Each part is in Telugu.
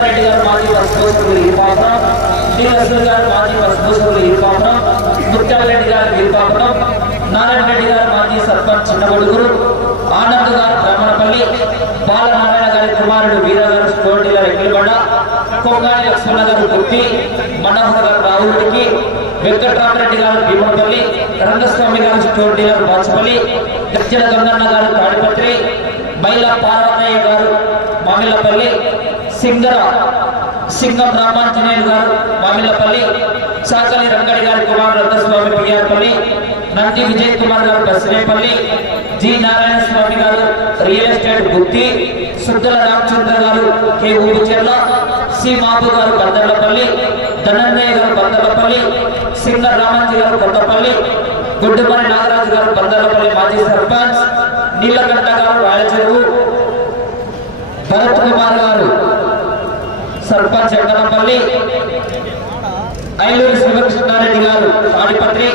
రెడ్డి గారు మాజీ వస్తువులు ఇరుపాపురం డి గారు మాజీ వస్తువులు ఇరుపాపురం ముత్యాల గారు ఇరుపాపురం నారాయణ రెడ్డి గారు మాజీ సర్పంచ్ చిన్నగొడుగురు ఆనంద్ గారు బ్రహ్మణపల్లి బాలనారాయణ గారి కుమారుడు వీర గారు స్టోర్ డీలర్ ఎక్కిలబండ కొంగాలి లక్ష్మణ గారు గుత్తి మనోహర్ గారు రావుడికి వెంకట్రామరెడ్డి గారు భీమపల్లి రంగస్వామి గారు స్టోర్ డీలర్ బాచపల్లి దక్షిణ గంగన్న గారు తాడిపత్రి మైలా గారు మామిళ్ళపల్లి సింగర సింగం రామాంజనేయులు గారు మామిలపల్లి సాకలి రంగడి గారి కుమారుడు రంగస్వామి పియ్యారపల్లి నంది విజయ్ కుమార్ గారు బసిరేపల్లి G Narayana Swamy garu real estate Gutti Suddala Ramachandra garu K Urucherla C Mabu గారు బందర్లపల్లి ధనంజయ గారు బందర్లపల్లి సింగర్ రామాంజీ గారు కొత్తపల్లి గుడ్డుమని నాగరాజు గారు బందర్లపల్లి మాజీ సర్పంచ్ నీలకంఠ గారు రాయచెరువు భరత్ కుమార్ గారు శంకరంపల్లి ఐలూరు శివకృష్ణారెడ్డి గారు తాడిపత్రి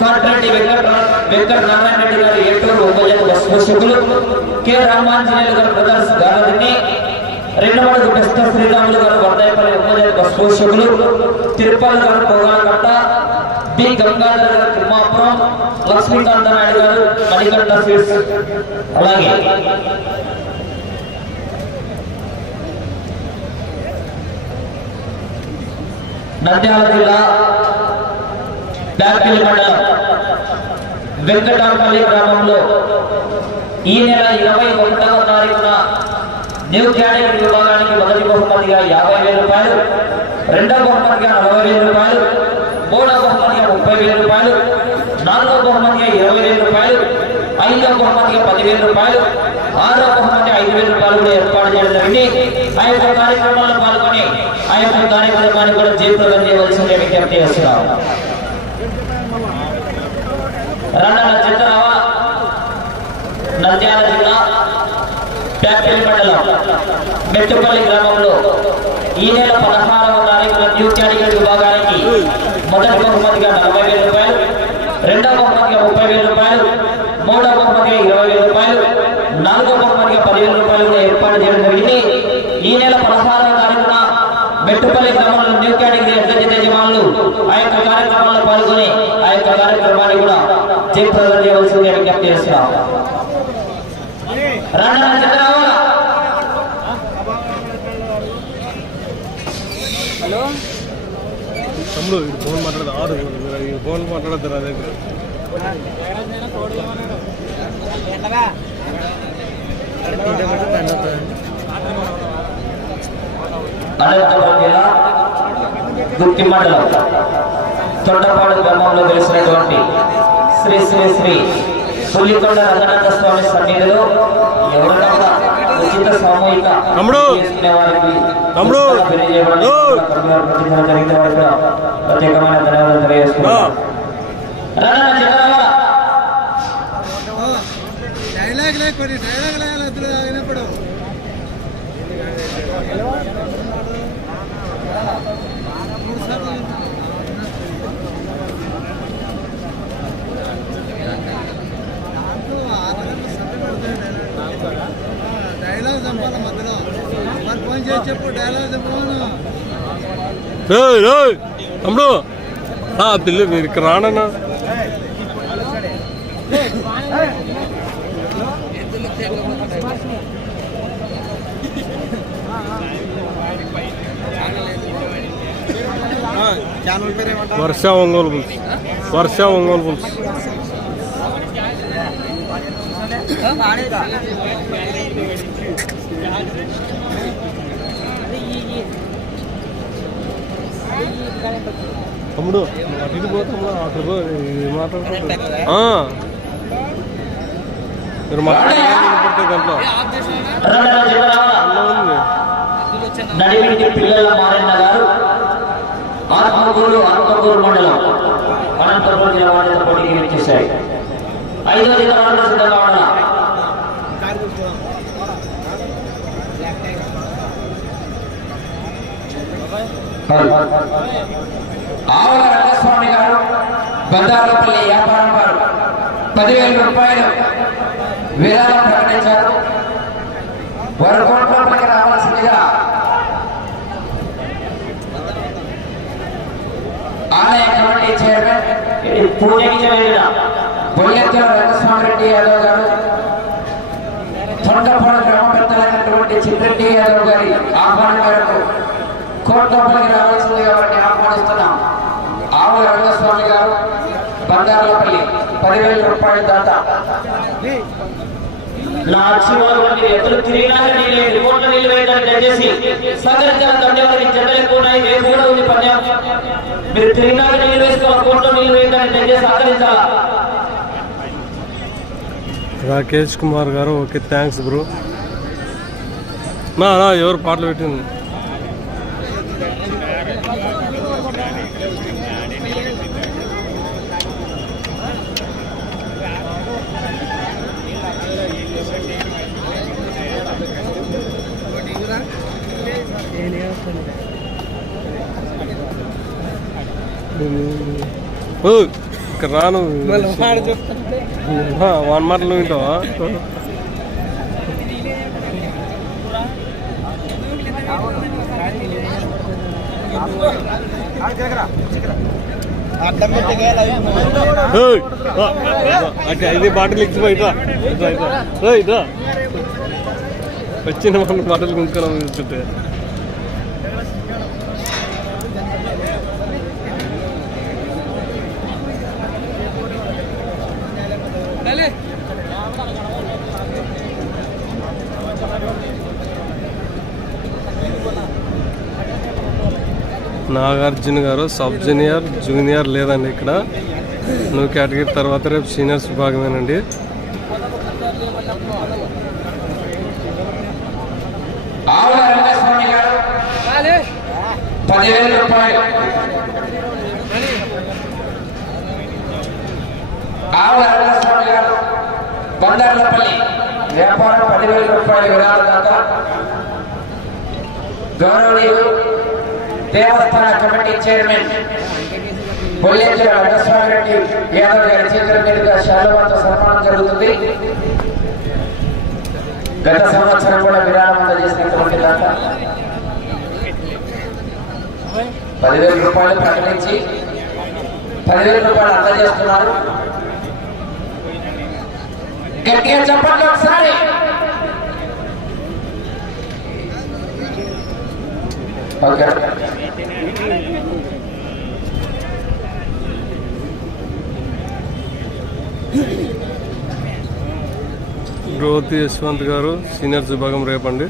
కాట్రెడ్డి వెంకట వెంకట నారాయణ రెడ్డి గారు ఏటూరు ఉపజన పోషకులు కె రామాంజనేయులు గారు బ్రదర్స్ గారని రెండవ బెస్త శ్రీరాములు గారు వర్ధాయపల్లి ఉపజన బస్ పోషకులు తిరుపతి గారు పొగాకట్ట బి గంగాధర్ గారు తిమ్మాపురం లక్ష్మీకాంత నాయుడు గారు మణికంఠ అలాగే నంద్యాల జిల్లా బ్యాపిల్ మండలం వెంకటాపల్లి గ్రామంలో ఈ నెల ఇరవై ఒకటవ తారీఖున న్యూ కేటగిరీ విభాగానికి మొదటి బహుమతిగా యాభై వేల రూపాయలు రెండవ బహుమతిగా నలభై వేల రూపాయలు మూడవ బహుమతిగా ముప్పై వేల రూపాయలు నాలుగవ బహుమతిగా ఇరవై వేల రూపాయలు ఐదవ బహుమతిగా పదివేల రూపాయలు ఆరవ బహుమతి ఐదు వేల రూపాయలు కూడా ఏర్పాటు చేయడం జరిగింది. ఆ యొక్క కార్యక్రమాల్లో పాల్గొని ఆ యొక్క కార్యక్రమాన్ని కూడా జీవితంలో చేయవలసిన విజ్ఞప్తి చేస్తున్నాం. రండల చిత్తరావ నంద్యాల జిల్లా ప్యాపిల్ మండలం మెట్టుపల్లి గ్రామంలో ఈ నెల పదహారవ తారీఖున న్యూ కేటగిరీ విభాగానికి మొదటి బహుమతిగా నలభై వేల రూపాయలు రెండవ బహుమతిగా ముప్పై వేల రూపాయలు మూడవ బహుమతిగా ఇరవై వేల రూపాయలు నాలుగవ బహుమతిగా పదివేల రూపాయలు కూడా ఏర్పాటు చేయడం జరిగింది ఈ నెల పదహారవ తారీఖున మెట్టుపల్లి గ్రామంలో న్యూ కేటగిరీ అధ్యక్ష యజమానులు ఆ యొక్క కార్యక్రమంలో పాల్గొని ఆ యొక్క కార్యక్రమాన్ని కూడా జయప్రదం చేయవలసిందిగా విజ్ఞప్తి చేస్తున్నాం. చంద్రరావు తమ్ముడు ఫోన్ మాట్లాడదు ఆరు ఫోన్ మాట్లాడద్దు నా దగ్గర. అనంతపురం జిల్లా గుత్తి మండలం తొండపాడు గ్రామంలో వెలిసినటువంటి శ్రీ శ్రీ శ్రీ పుల్లికొండ రంగనాథ స్వామి సన్నిధిలో ఎవరికైనా ఉచిత సామూహిక! చేసుకునే వారికి జరిగిన వారికి ప్రత్యేకమైన ధన్యవాదాలు తెలియజేస్తున్నాం డైలాగ్ లే కొన్ని డైలాగ్ చంపాలి మధ్యలో మరి ఫోన్ చేసి చెప్పు డైలాగ్ చెప్పను రేయ్, రేయ్, తమ్ముడు. ఆ పిల్లి మీరు ఇక్కడ రానన్నా. వర్ష ఒంగోలు పులుసు వర్ష ఒంగోలు పులుసు తమ్ముడు అటు ఇటు పోతాము అక్కడ పో ఆ. దాంట్లో రండి పిల్లల మారన్న గారు ఆత్మకూరు ఆత్మకూరు మండలం అనంతపురం జిల్లా పోటీకి వచ్చేసాయి ఐదో జిల్లా సిద్ధంగా ఆవల రంగస్వామి గారు బందారపల్లి వ్యాపారం వారు పదివేల రూపాయలు విరాళం ప్రకటించారు. వారు కోట్లకి రావాల్సిందిగా ఆలయ కమిటీ చైర్మన్ పూజించబడిన రంగస్వామి రెడ్డి యాదవ్ గారు తొండపాడు గ్రామ పెద్దలైనటువంటి చిత్రెడ్డి యాదవ్ గారి ఆహ్వానం మేరకు కోట్లపల్లికి రావాల్సిందిగా వారిని ఆహ్వానిస్తున్నాం ఆవుల రంగస్వామి గారు బంగారులపల్లి పదివేల రూపాయల దాత తిరిగినా నీళ్ళు వేయడానికి దయచేసి సహకరించాలని జెండలు కూడా ఉంది పద్యం మీరు తిరిగినా నీళ్ళు వేసుకోవాలి నీళ్ళు దయచేసి సహకరించాలా రాకేష్ కుమార్ గారు ఓకే థ్యాంక్స్ బ్రో నా నా ఎవరు పాటలు పెట్టింది ఇక్కడ రాను. వన్ మాటలు వింటావా? ఐదు బాటిల్ ఇచ్చిపో ఇట్రా ఇట్రా వచ్చిన మన బాటిల్ కొనుక్కోవడం చూస్తుంటే నాగార్జున గారు సబ్ జూనియర్ జూనియర్ లేదండి ఇక్కడ. నువ్వు కేటగిరీ తర్వాత రేపు సీనియర్స్ విభాగమేనండి. ఆవుల పదివేల రూపాయలు. ఆవుల రంగస్వామి గారు బండార్లపల్లి వ్యాపారం పదివేల రూపాయల విరాళదాత గౌరవనీయులు దేవస్థాన కమిటీ చైర్మన్ బొల్లేశ్వర రంగస్వామి రెడ్డి యాదవ్ గారి చేతుల మీదుగా శాలువాతో సన్మానం జరుగుతుంది. గత సంవత్సరం కూడా విరాళం అందజేసినటువంటి దాకా పదివేల రూపాయలు ప్రకటించి పదివేల రూపాయలు అందజేస్తున్నారు. గట్టిగా చెప్పండి ఒకసారి. ఓకే గ్రోతి యశ్వంత్ గారు సీనియర్స్ విభాగం రేపండి.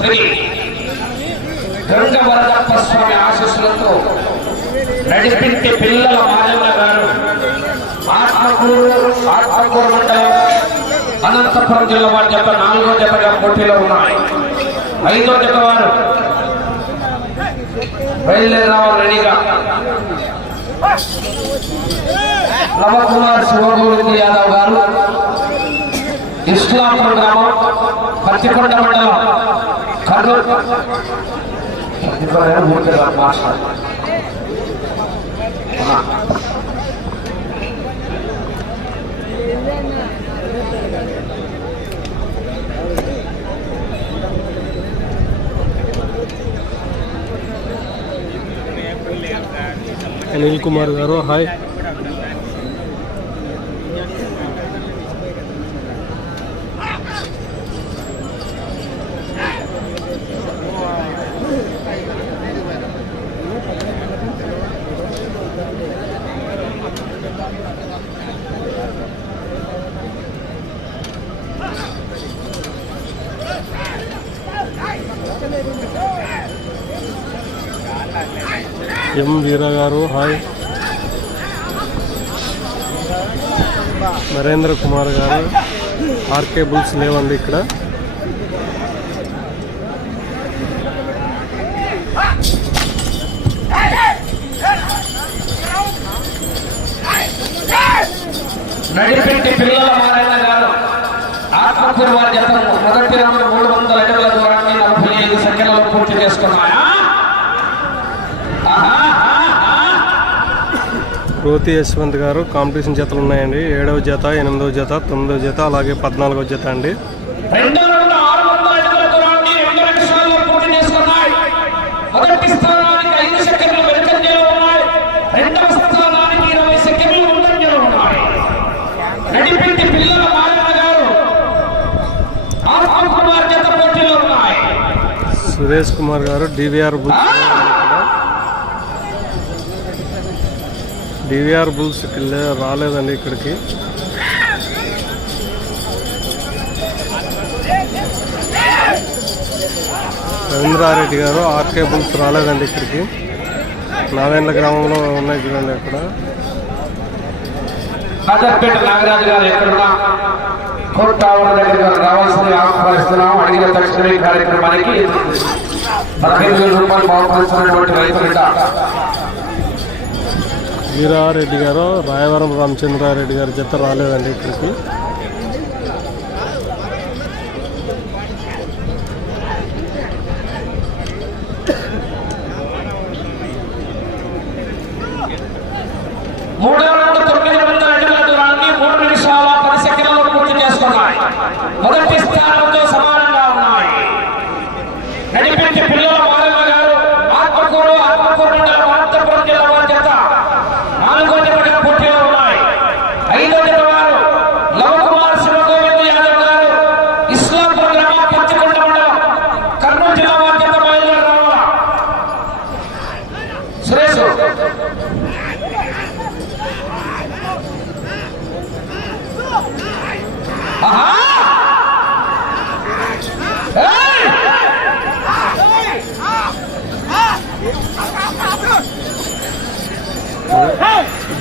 శ్రీ గంగవరదప్ప స్వామి ఆశీస్సులతో నడిపించే పిల్లల మాజన్న గారు ఆత్మకూరు ఆత్మకూరు మండలం అనంతపురం జిల్లా వారి జత నాలుగో జతగా పోటీలో ఉన్నాయి. ఐదో జత వారు బయలుదేరావు రెడీగా నవకుమార్ శివగోవింద్ యాదవ్ గారు. ఇస్లాంపూర్ గ్రామం పత్తికొండ మండలం కర్నూలు పత్తికొండ అనిల్ కుమార్ గారు హాయ్. ఎం వీర గారు హాయ్. నరేంద్ర కుమార్ గారు ఆర్కే బుల్స్ లేవండి ఇక్కడ. నడిపెట్టి పిల్లల గారు ఆత్మకూరు వారి జత మొదటి రౌండ్ మూడు వందల అడుగుల దూరాన్ని నలభై ఐదు గోతి యశ్వంత్ గారు కాంపిటీషన్ జతలు ఉన్నాయండి. ఏడవ జత ఎనిమిదవ జత తొమ్మిదవ జత అలాగే పద్నాలుగవ జత అండి. సురేష్ కుమార్ గారు డివిఆర్ బుక్ డివిఆర్ బుల్స్ ఇక్కడ రాలేదండి ఇక్కడికి. రవీంద్రారెడ్డి గారు ఆర్కే బుల్స్ రాలేదండి ఇక్కడికి. నావేండ్ల గ్రామంలో ఉన్నాయి చూడండి అక్కడ. రాజపేట నాగరాజు గారు ఎక్కడున్నా? కోర్టు టవర్ దగ్గరకు రావాల్సింది ఆహ్వానిస్తున్నాం. అడిగిన తక్షణమే కార్యక్రమానికి పదహైదు వేల రూపాయలు బాగుపరుస్తున్నటువంటి రైతులంట వీరారెడ్డి గారు రాయవరం రామచంద్రారెడ్డి గారి జత రాలేదండి ఇక్కడికి. తొమ్మిది వందల అడుగుల దూరాన్ని మూడు నిమిషాల పది పూర్తి చేసుకున్నాయి. మొదటి స్థానంతో సమానంగా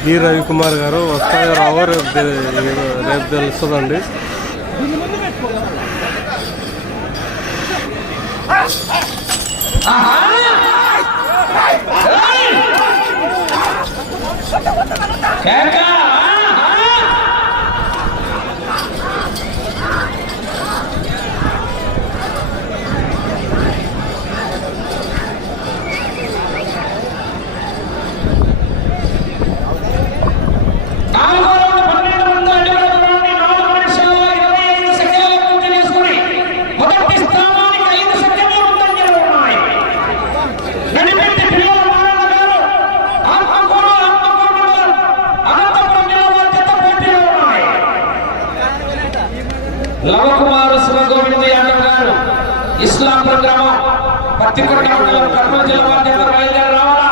డి రవికుమార్ గారు వస్తాయో రావో రేపు రేపు తెలుస్తుందండి. ఆహా! ఏయ్! కేక! ఆహా! నాలుగో రౌండ్ పన్నెండు వందల అడుగుల దూరాన్ని నాలుగు నిమిషాల ఇరవై ఐదు సెకండ్లలో పూర్తి చేసుకుని మొదటి స్థానానికి ఐదు సెకండ్లు ముందంజలో ఉన్నాయి నడిపెట్టి పిల్లల మారన్న గారు ఆత్మకూరు ఆత్మకూరు మండలం అనంతపురం జిల్లా వారి జత పోటీలో ఉన్నాయి లవకుమారు శివగోవింద యాదవ్ గారు ఇస్లాంపురం గ్రామం పత్తికొండ మండలం కర్నూలు జిల్లా వారి బయలుదేరి రావాలా?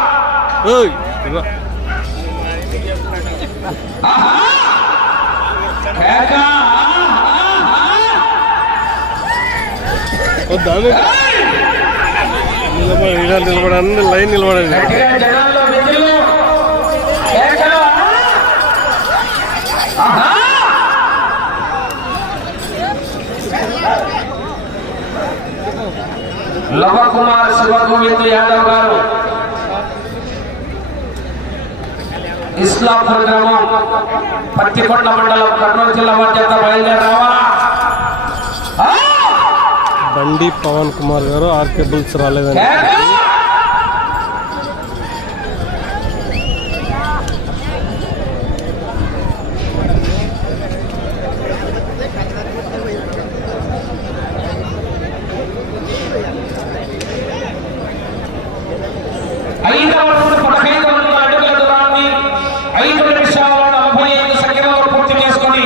లైన్ నిలబడండి. లవకుమార్ శివగోవింద్ యాదవ్ గారు. ఇస్లాంపూర్ గ్రామం పత్తికొండ మండలం కర్నూలు జిల్లా మధ్యత బయలుదేరి రావాలా! బండి పవన్ కుమార్ గారు ఆర్కే బుల్స్ రాలేదండి కేక! ఐదవ రౌండ్ పదహైదు వందల అడుగుల దూరాన్ని ఐదు నిమిషాల నలభై ఐదు సెకండ్లలో పూర్తి చేసుకుని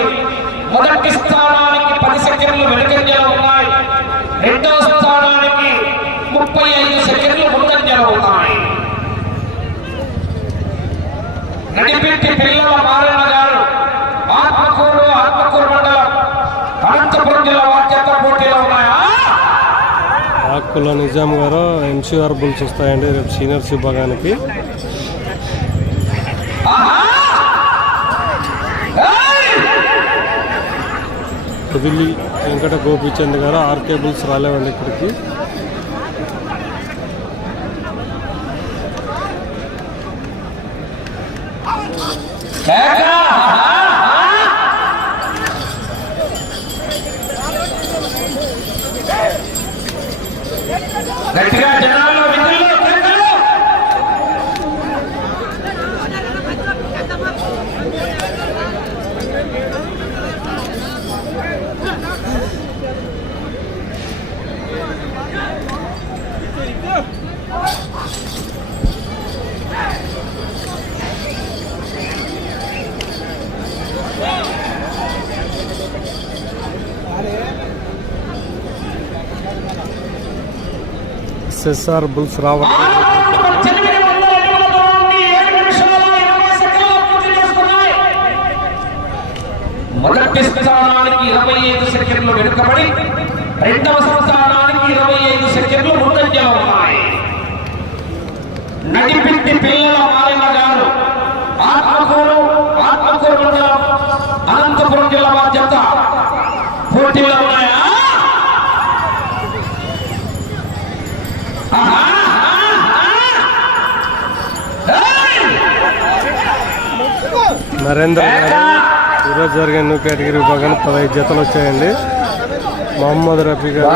మొదటి స్థానానికి పది సెకండ్లు వెనుకంజలో ఉన్నాయి రెండవ స్థానానికి ముప్పై ఐదు సెకండ్లు ముందంజలో ఉన్నాయి నడిపెట్టి పిల్లల మారన్న గారు ఆత్మకూరు ఆత్మకూరు మండలం అనంతపురం జిల్లా వాక్యత పోటీలో ఉన్నాయా ఆకుల నిజాం గారు ఎంసీఆర్ బుల్స్ వస్తాయండి రేపు సీనియర్స్ విభాగానికి ఆహా! వెంకట గోపిచంద్ గారు ఆర్కే బుల్స్ రాలేవండి ఇక్కడికి గట్టిగా జనా ఎస్ఎస్ఆర్ బుల్స్ రావడం మొదటి స్థానానికి ఇరవై ఐదు సెకండ్లు వెనుకబడి రెండవ స్థానానికి ఇరవై ఐదు సెకండ్లు ముందంజలో ఉన్నాయి. నడిపింటి పిల్లల మారిన గారు ఆత్మకూరు ఆత్మకూరు మండలం అనంతపురం జిల్లా బాధ్యత పోటీలో ఉన్నాయి. నరేంద్ర గారు. ఈరోజు జరిగే న్యూ కేటగిరీ విభాగాన్ని పదహైదు జతలు వచ్చాయండి. మొహమ్మద్ రఫీ గారు.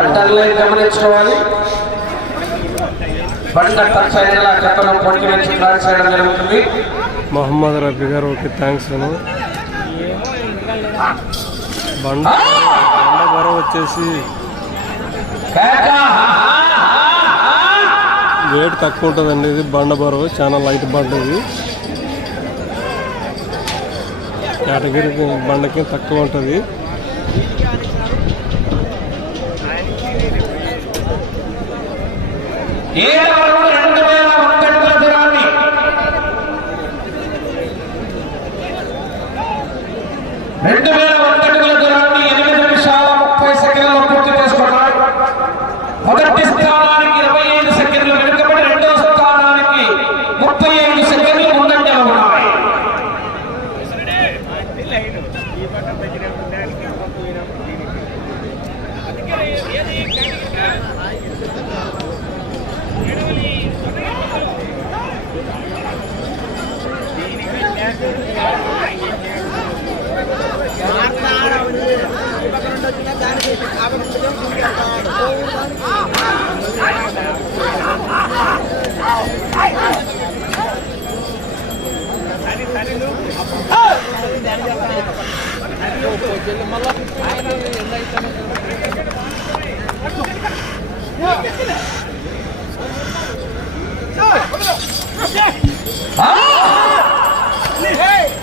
మొహమ్మద్ రఫీ గారు ఓకే థ్యాంక్స్ అను. బండ బండ బరువు వచ్చేసి. వెయిట్ తక్కువ ఉంటుందండి. ఇది బండ బరువు చాలా లైట్ బండ ఇది. కేటగిరీ బండకి తక్కువ ఉంటుంది. రెండు వేల ఒక్కడుగుల దూరాన్ని రెండు వేల ఒక్కడుగుల దూరాన్ని ఎనిమిది నిమిషాల ముప్పై సెకండ్లలో పూర్తి చేసుకున్నాడు మొదటి స్థానానికి ఇరవై ఐదు సెకండ్లు వెనుకబడి రెండవ స్థానానికి ముప్పై ఐదు సెకండ్లు ముందంజలో ఉన్నాయి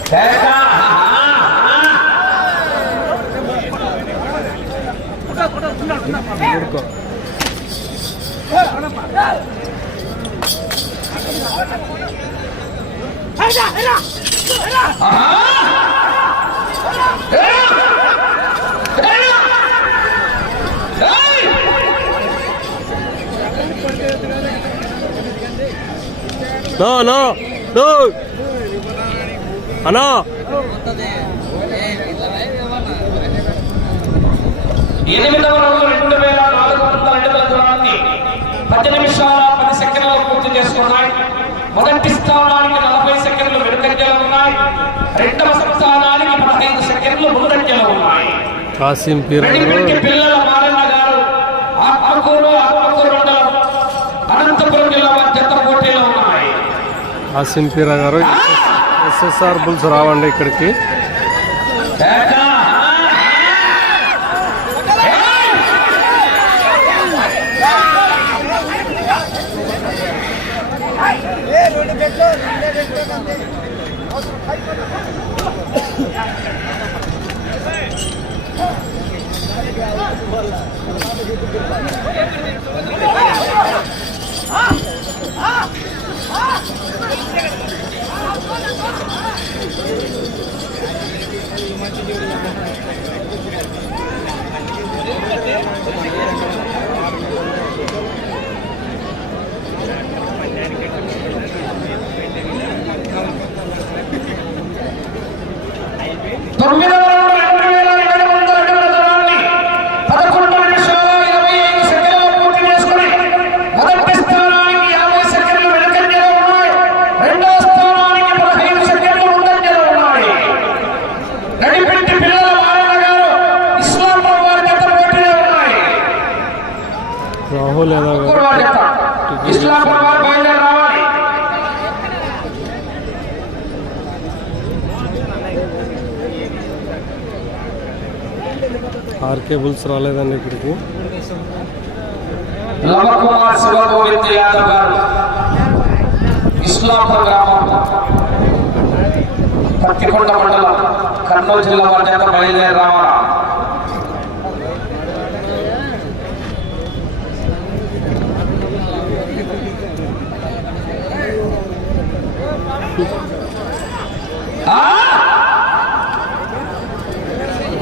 కేక, ఊరుకో. ఏయ్! నో నో అన్నా ఎనిమిదవ రౌండ్ రెండు వేల నాలుగు వందల అడుగుల దూరాన్ని పది నిమిషాల పది సెకండ్లలో పూర్తి చేసుకున్నాయి. మొదటి స్థానానికి నలభై సెకండ్లు వెనుకంజలో ఉన్నాయి. రెండవ స్థానానికి పదహైదు సెకండ్లు ముందంజలో ఉన్నాయి. పిల్లల మారన్న గారు ఆత్మకూరు ఆత్మకూరు మండలం అనంతపురం జిల్లా జత పోటీలో ఉన్నాయి కాసిం పీరా గారు. ఎస్ఎస్ఆర్ బుల్స్ రావండి ఇక్కడికి. కేబుల్స్ రాలేదండి ఇక్కడికి. లవకుమార్ శివగోవింద్ యాదవ్ గారు ఇస్లాంపూర్ గ్రామం. పత్తికొండ మండలం కర్నూలు జిల్లా Ah!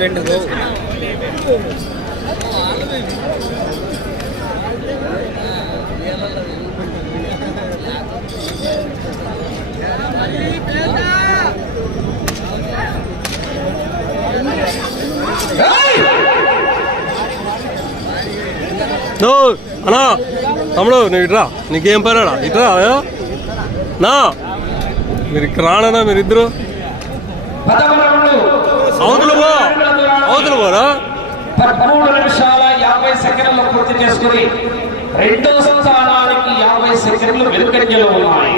రెండు అన్నా తమ్ముడు నువ్వు ఇట్రా. నీకేం పనాడా ఇట్రా నా. మీరు ఇక్కడ రానన్నా మీరిద్దరు పదమూడు అవతల పో అవతల పోరా పదమూడు నిమిషాల యాభై సెకండ్లు పూర్తి చేసుకుని రెండో స్థానానికి యాభై సెకండ్లు వెనుకంజలో ఉన్నాయి.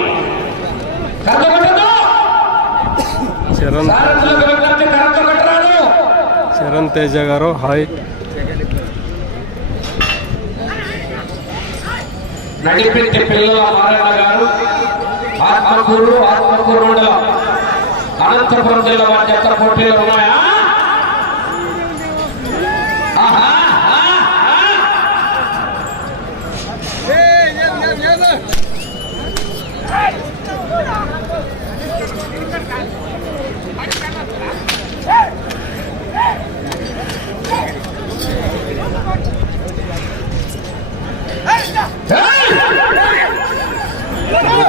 చరణ్ తేజ గారు హాయ్ నడిపెట్టి పిల్లల నారాయణ గారు ఆత్మకూరు ఆత్మకూరు మండలం అనంతపురం జిల్లా వారి జత పోటీలు ఉన్నాయా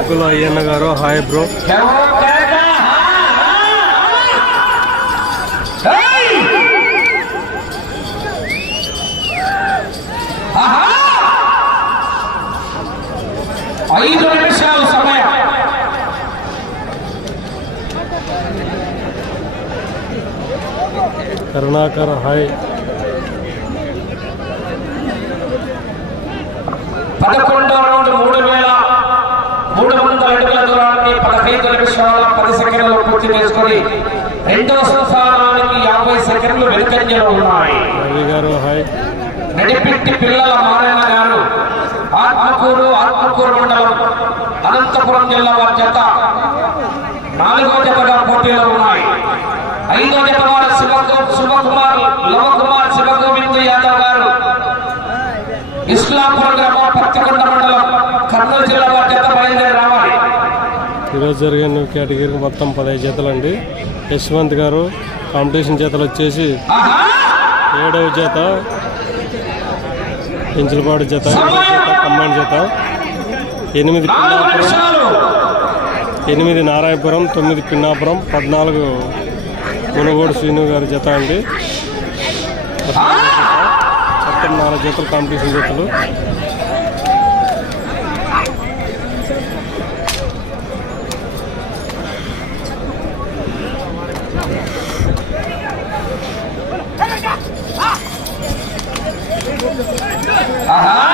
ముగ్గుల అయ్యన్న గారు. Hi bro! ఐదు నిమిషాలు సమయం. కరుణాకర్ హాయ్. పదకొండవ రౌండ్ మూడు వేల మూడు వందల అడుగుల దూరాన్ని పదహైదు నిమిషాల పది సెకండ్లు పూర్తి చేసుకొని రెండవ స్థానానికి యాభై సెకండ్లు వెనుకంజలో ఉన్నాయి. నడిపెట్టి పిల్లల నారాయణ గారు ఆత్మకూరు ఆత్మకూరు మండలం అనంతపురం జిల్లా వారి జత నాలుగో జతగా పోటీలో ఉన్నాయి. ఐదో జత వారు శివ శివకుమార్ లవకుమార్ శివగోవింద్ యాదవ్ గారు. ఇస్లాంపురం గ్రామం పత్తికొండ మండలం కర్నూలు జిల్లా వారి జత బయలుదేరి రావాలి ఈరోజు జరిగే కేటగిరీకి మొత్తం పదహైదు జతలు అండి యశ్వంత్ గారు కాంపిటీషన్ జతలు వచ్చేసి ఏడవ జత పెంచులపాడు జత ఎనిమిది జత జత ఎనిమిది పిన్నాపురం ఎనిమిది నారాయణపురం తొమ్మిది పిన్నాపురం పద్నాలుగు మునుగోడు శ్రీను గారి జత అండి పద్నాలుగు జత. మొత్తం నాలుగు జతలు కాంపిటీషన్ జతలు Hey,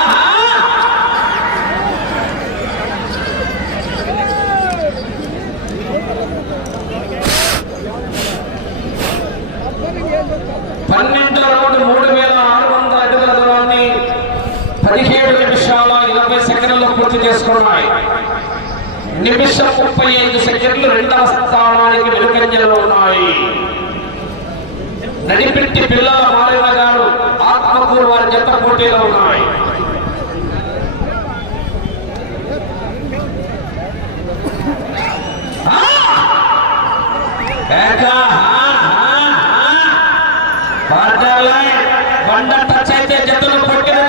నిమిషం ముప్పై ఐదు సెకండ్లు రెండవ స్థానానికి వెనుకంజలో ఉన్నాయి. నడిపెట్టి పిల్లల మారిన గారు ఆత్మకూరు వారి జత పోటీలో ఉన్నాయి. బండ టచ్ అయితే జతలు పట్టిన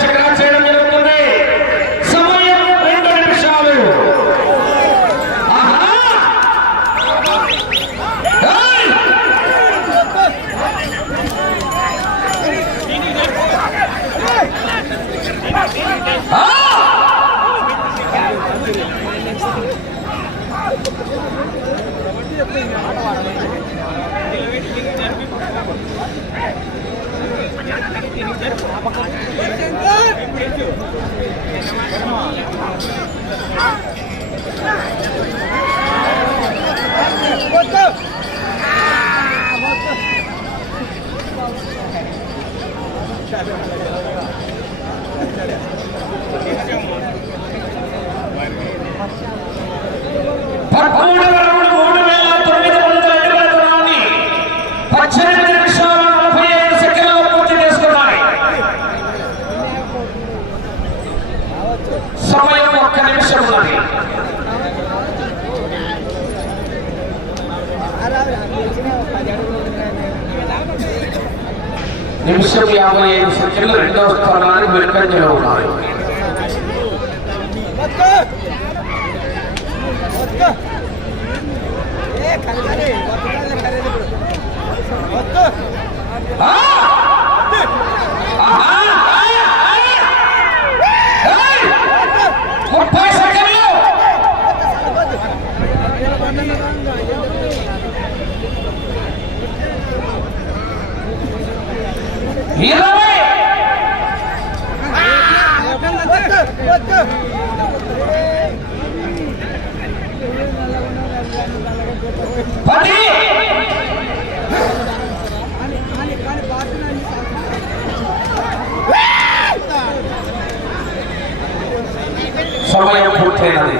ఇరవై పది సమయం పూర్తయినది.